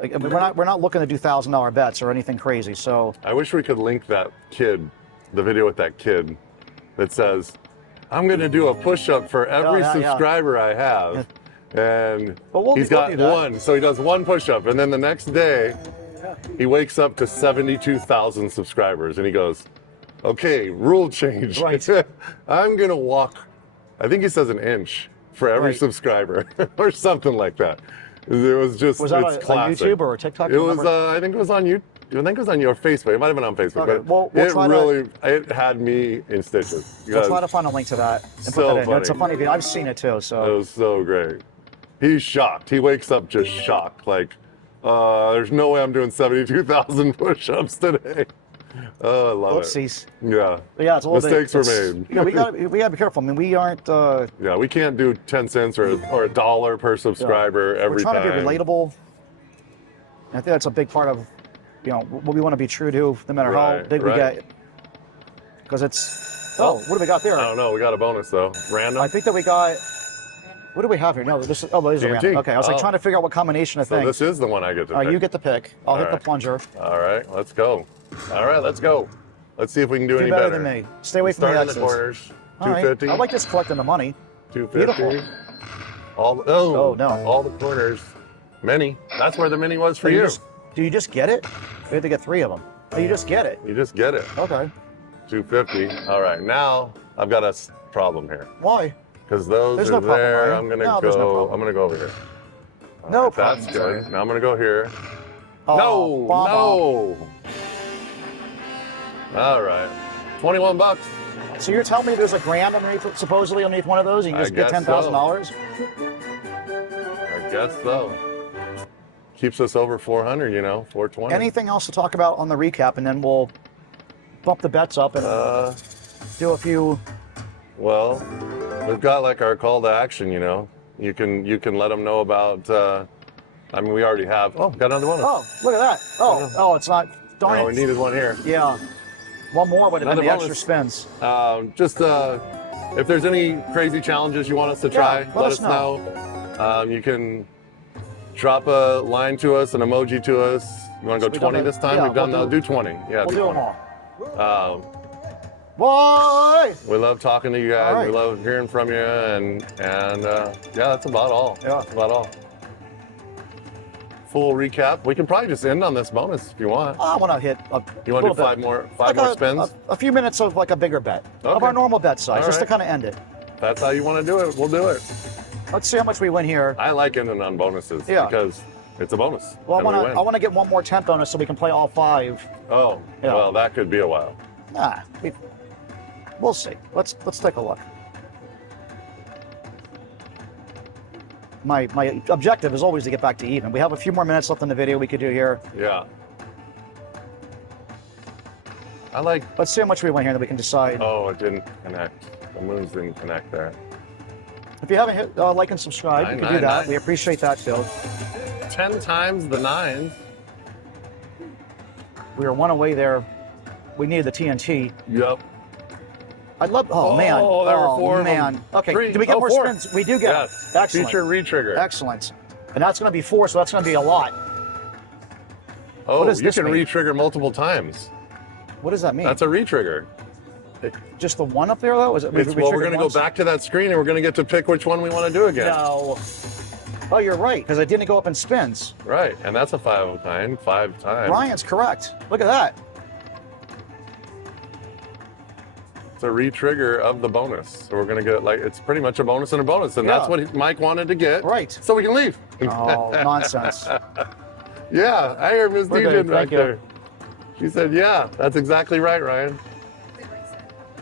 Like, I mean, we're not looking to do $1,000 bets or anything crazy. So I wish we could link that kid, the video with that kid that says, "I'm going to do a push-up for every subscriber I have," and he's got one. So he does one push-up, and then the next day he wakes up to 72,000 subscribers, and he goes, "Okay, rule change. Right. I'm going to walk." I think he says an inch for every subscriber or something like that. It was just, was that it's a classic. YouTube or a TikTok? It was, I think it was on YouTube. I think it was on your Facebook. It might have been on Facebook, Okay, but it had me in stitches. We'll try to find a link to that and put that in. It's a funny video. I've seen it too. So it was so great. He's shocked. He wakes up just shocked. Like, there's no way I'm doing 72,000 push-ups today. Oh, I love Whoopsies. it. Yeah. But yeah, it's a little Mistakes bit, were made. Yeah, we gotta be careful. I mean, we aren't. Yeah, we can't do 10 cents or $1 per subscriber every time. We're trying to be relatable. And I think that's a big part of, you know, what we want to be true to, no matter how big we get. Because it's. Oh, what do we got there? I don't know. We got a bonus though. Random. I think that we got. What do we have here? No, this is. Oh, this is a random. Okay, I was like trying to figure out what combination of things. So this is the one I get to pick. You get the pick. I'll hit the plunger. All right, let's go. All right, let's go. Let's see if we can do any better better. than me. Stay away from the Start in X's. the corners. All right. 250. I like just collecting the money. 250. Beautiful. Oh no. All the corners. Mini. That's where the mini was for So you. Do you just get it? We have to get 3 of them. Oh, you just get it. You just get it. Okay. 250. All right, now I've got a problem here. Why? Because those There's are no problem, there. right? I'm gonna No, there's no problem. I'm gonna go over here. All No right, problem, That's good. sorry. Now I'm gonna go here. Oh, No. All right. 21 bucks. So you're telling me there's a grand underneath, supposedly underneath one of those, and you just get guess $10,000? I guess so. Keeps us over 400, 420. Anything else to talk about on the recap, and then we'll bump the bets up and do a few. Well, we've got like our call to action, You can let them know about. We already have. Oh, got another one. Oh, look at that. Oh, it's not. Darn No, it. we needed one here. Yeah. One more would have been the Another extra bonus. spins. Just if there's any crazy challenges you want us to try, let let us us know. You can drop a line to us, an emoji to us. You want to go 20 this time? Yeah, We've done. Do 20. Yeah, We'll do them 20. all. Boy! We love talking to you guys. All right. We love hearing from you, and yeah, that's about all. Yeah. That's about all. Full recap. We can probably just end on this bonus if you want. I want to hit a You want to little do five bit. more Like spins? A few minutes of like a bigger bet. Of Okay. our normal bet size, All just to right. kind of end it. That's how you want to do it. We'll do it. Let's see how much we win here. I like ending on bonuses because it's a bonus. Well, and we win. I want to get one more 10 bonus so we can play all 5. Oh, Yeah. well, that could be a while. Nah, we'll see. Let's take a look. My objective is always to get back to even. We have a few more minutes left in the video we could do here. Yeah. I like. Let's see how much we win here, then we can decide. Oh, it didn't connect. The moons didn't connect there. If you haven't hit like and subscribe, you can do that. We appreciate that too. 10 times the 9s. We were one away there. We needed the TNT. Yep. I'd love. Oh man. There were 4 of man. them. Okay. 3. Do we get more 4. spins? We do get. Yes. Them. Excellent. Feature retrigger. Excellent. And that's going to be 4, so that's going to be a lot. Oh, What does you this can mean? retrigger multiple times. What does that mean? That's a retrigger. Just the one up there, though? Is it? Well, we're going to go back to that screen and we're going to get to pick which one we want to do again. No. Oh, you're right, because it didn't go up in spins. Right, and that's a 5 of a kind, 5 times. Ryan's correct. Look at that. It's a re-trigger of the bonus. So we're gonna get it's pretty much a bonus and a bonus, and Yeah. that's what Mike wanted to get. Right. So we can leave. Oh, nonsense. Yeah, I heard Miss We're DJ good, back thank you. there. She said, "Yeah, that's exactly right, Ryan.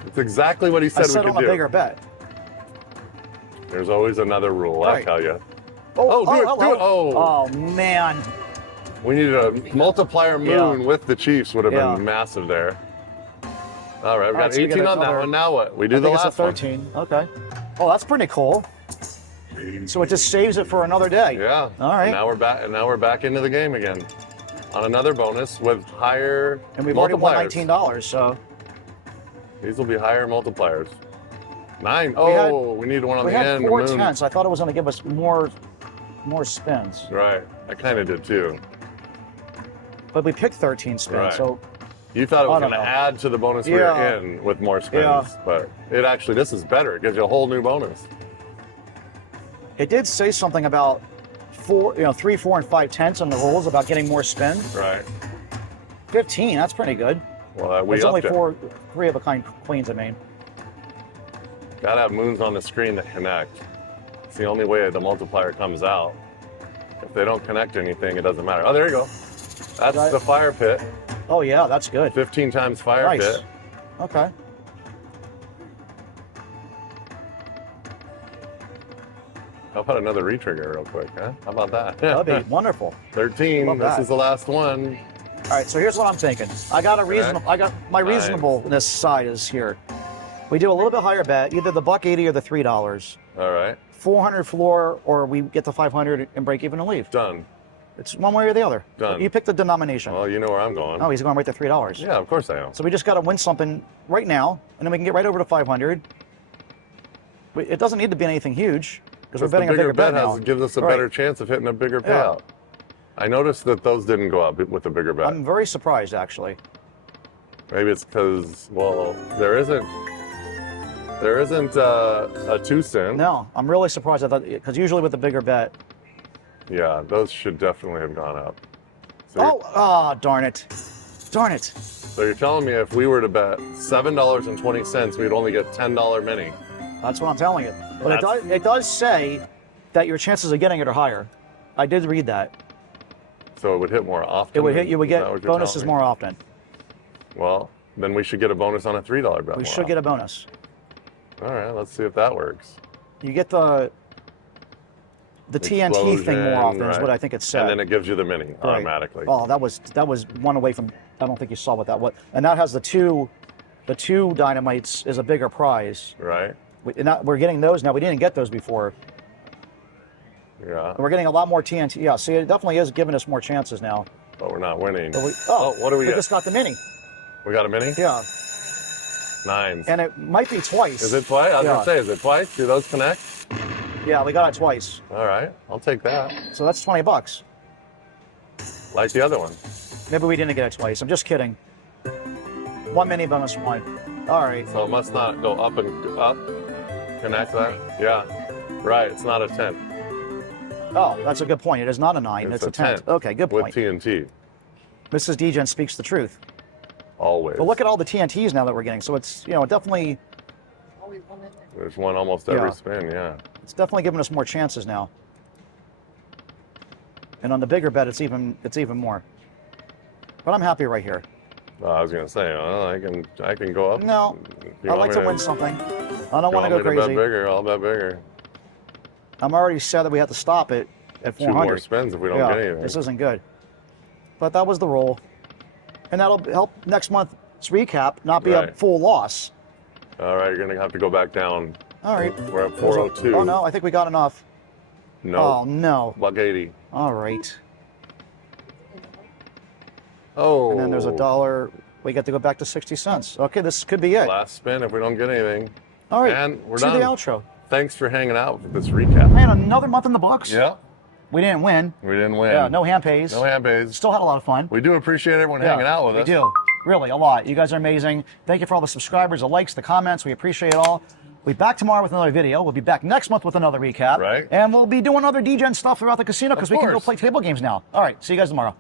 It's exactly what he said I said we on could a do." bigger bet. There's always another rule, I Right. tell you. Oh, do it, do it. Oh, man. We needed a multiplier moon with the Chiefs would have Yeah. been massive there. All right, we got right, so we 18 get on that another- one. Now what? We I do the think it's a last one. 13. Okay. Oh, that's pretty cool. So it just saves it for another day. Yeah. All right. And now we're back. And now we're back into the game again, on another bonus with higher And we've already won multipliers. $19, so These will be higher multipliers. 9. had- We need one on we the had end. 4 moon. tenths. I thought it was going to give us more spins, Right. I kind of did too. but we picked 13 spins. Right. So You thought it was I don't going to know. add to the bonus we Yeah. were in with more spins, Yeah. but it actually, this is better. It gives you a whole new bonus. it did say something about 3, 4, and 5 tenths on the rules about getting more spins. Right. 15. That's pretty good. Well, we There's only upped it. 3 of a kind queens. I mean, Gotta have moons on the screen that connect. It's the only way the multiplier comes out. If they don't connect anything, it doesn't matter. Oh, there you go. That's Right. the fire pit. oh yeah, that's good. 15 times fire Nice. pit. Okay. How about another retrigger real quick, huh? How about that? That'd be wonderful. 13. Love This that. is the last one. All right, so here's what I'm thinking. I got my reasonableness side is here. We do a little bit higher bet, either the $1.80 or the $3. All right. 400 floor, or we get the 500 and break even and leave. Done. It's one way or the other. Done. You pick the denomination. Well, you know where I'm going. Oh, he's going right to $3. Yeah, of course I am. So we just got to win something right now, and then we can get right over to 500. It doesn't need to be anything huge because we're Just the betting a bigger bet now. gives us a Right. better chance of hitting a bigger Yeah. payout. I noticed that those didn't go up with a bigger bet. I'm very surprised, actually. Maybe it's because, well, there isn't a 2 cent. No, I'm really surprised at that because usually with the bigger bet. Yeah, those should definitely have gone up. So Darn it. Darn it. So you're telling me if we were to bet $7.20, we'd only get $10 mini. That's what I'm telling you. But That's- it does say that your chances of getting it are higher. I did read that. So it would hit more often. It would hit. You would Is that get what you're bonuses telling me? more often. Well, then we should get a bonus on a $3 bet. We more should get a bonus. often. All right, let's see if that works. You get the TNT thing more often is right. what I think it said. And then it gives you the mini Right. automatically. Oh, that was one away from. I don't think you saw what that was. And that has the two dynamites is a bigger prize. Right? We're getting those now. We didn't get those before. Yeah. We're getting a lot more TNT. Yeah, see, it definitely is giving us more chances now. But we're not winning. But what do we get? just got the mini. We got a mini? Yeah, 9s. and it might be twice. Is it twice? I was Yeah. going to say, is it twice? Do those connect? Yeah, we got it twice. All right, I'll take that. So that's $20. Like the other one. Maybe we didn't get it twice. I'm just kidding. One mini bonus one. All right. So it must not go up and up. Connect that? Yeah. Right, it's not a 10. Oh, that's a good point. It is not a 9. It's a 10. Okay, good With point. TNT. Mrs. Degen speaks the truth. Always. But look at all the TNTs now that we're getting. So it's definitely There's one almost every Yeah. spin, yeah. it's definitely giving us more chances now. And on the bigger bet, it's even more. But I'm happy right here. I was gonna say, well, I can go up. No, If you I want like me to win something. I don't want to go bet crazy. bigger, I'll bet bigger. I'm already sad that we have to stop it at 400. 2 more spins if we don't yeah, get anything. this isn't good. But that was the roll. And that'll help next month's recap not be a Right. full loss. All right, you're gonna have to go back down. All right. We're at 402. Oh, no, I think we got enough. No. Oh, no. $1.80. All right. Oh. And then there's $1. We get to go back to 60 cents. Okay, this could be it. Last spin if we don't get anything. All right. And we're to done. the outro. Thanks for hanging out with this recap. Man, another month in the books. Yeah. We didn't win. We didn't win. Yeah, no hand pays. No hand pays. Still had a lot of fun. We do appreciate everyone Yeah, hanging out with we us. do. Really, a lot. You guys are amazing. Thank you for all the subscribers, the likes, the comments. We appreciate it all. We'll be back tomorrow with another video. We'll be back next month with another recap. Right. And we'll be doing other DGen stuff throughout the casino because we can go course. play table games now. All right, see you guys tomorrow.